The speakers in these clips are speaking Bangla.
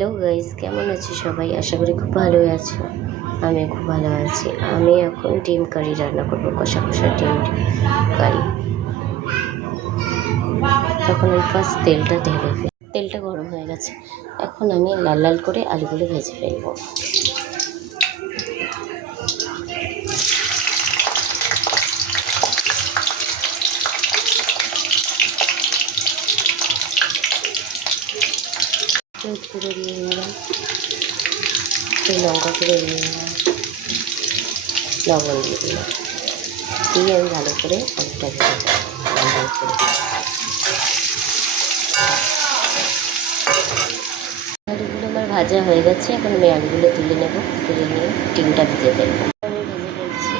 হ্যালো গাইস, কেমন আছো সবাই? আশা করি খুব ভালোই আছো। আমি খুব ভালো আছি। আমি এখন ডিম কারি রান্না করবো, কষা কষা ডিম কারি। তখন আমি ফার্স্ট তেলটা ঢেলে ফেলি। তেলটা গরম হয়ে গেছে, এখন আমি লাল লাল করে আলুগুলো ভেজে ফেলবো। হলুদ গুঁড়ো দিয়ে নিলাম, লঙ্কা গুঁড়ো দিয়ে নিলাম, লবণ দিয়ে দিলাম, দিয়ে আমি ভালো করে আলুটা ভেজে লাল লাল করে। আলুগুলো আমার ভাজা হয়ে গেছে, এখন আমি আলুগুলো তুলে নেব। তুলে নিয়ে ডিমটা ভেজে ফেলবো। আমি ভেজে ফেলছি।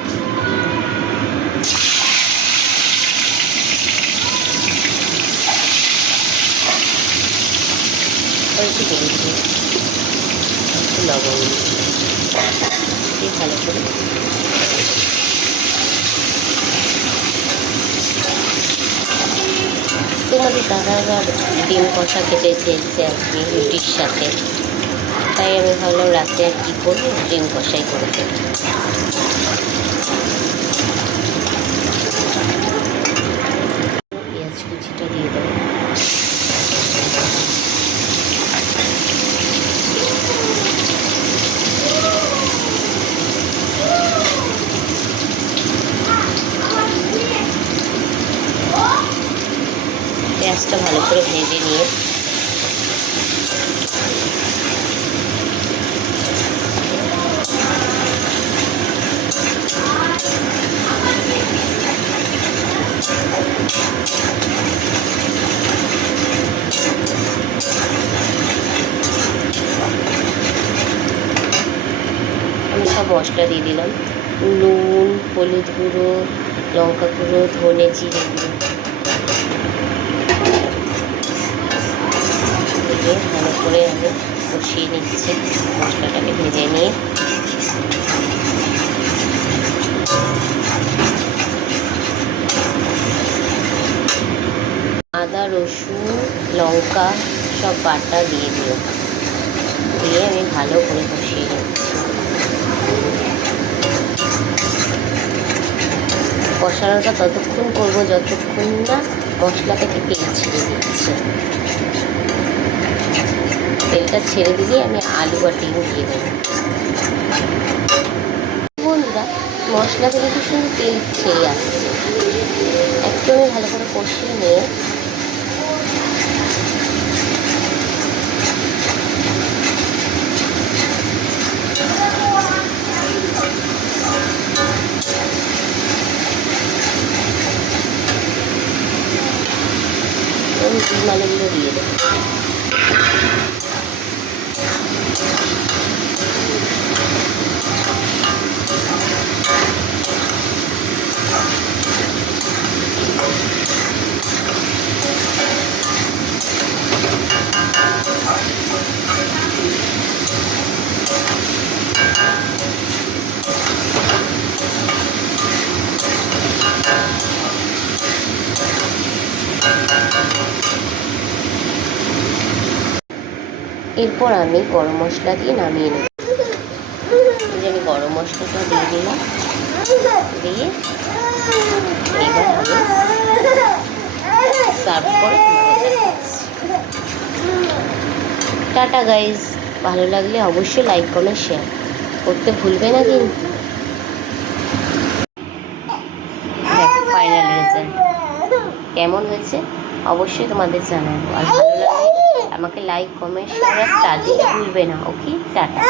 একটু হলুদ দিয়ে একটু লবণ দিয়ে ভালো করে তোমাদের দাদা আবার ডিম কষা খেতে চেয়েছে আজকে রুটির সাথে, তাই আমি ভাবলাম রাতে আর কী করবো, ডিম কষাই করে দেবো। পেঁয়াজ কুচিটা দিয়ে দেবো। পেঁয়াজটা ভালো করে ভেজে নিয়ে আমি সব মশলা দিয়ে দিলাম, নুন, হলুদ গুঁড়ো, লঙ্কা গুঁড়ো, ধনে জিরে গুঁড়ো দিয়ে ভালো করে আমি কষিয়ে নিচ্ছি। মশলাটাকে ভেজে নিয়ে আদা, রসুন, লঙ্কা সব বাটা দিয়ে দিলাম, দিয়ে আমি ভালো করে কষিয়ে নিচ্ছি। কষানোটা ততক্ষণ করবো যতক্ষণ না মশলা থেকে তেল ছেড়ে দিচ্ছে। তেলটা ছেড়ে দিয়ে আমি আলু আর ডিম দিয়ে দেবো। বন্ধুরা, মশলা থেকে কি সুন্দর তেল ছেড়ে আসছে। একটু আমি ভালো করে কষিয়ে নিয়ে ডিম আলুগুলো দিয়ে দেবো। এরপর আমি গরম মশলা দিয়ে নামিয়ে নেব। আমি গরম মশলাটা দিয়ে দিলাম, দিয়ে এবার আমি সার্ভ করে টাটা গাইজ। ভালো লাগলে অবশ্যই লাইক কমেন্ট শেয়ার করতে ভুলবে না কিন্তু। ফাইনাল রেজাল্ট কেমন হয়েছে অবশ্যই তোমাদের জানাবো। আর ভালো লাগলে আমাকে লাইক কমেন্ট শেয়ার আর স্টার দিতে ভুলবে না। ওকে, টাটা।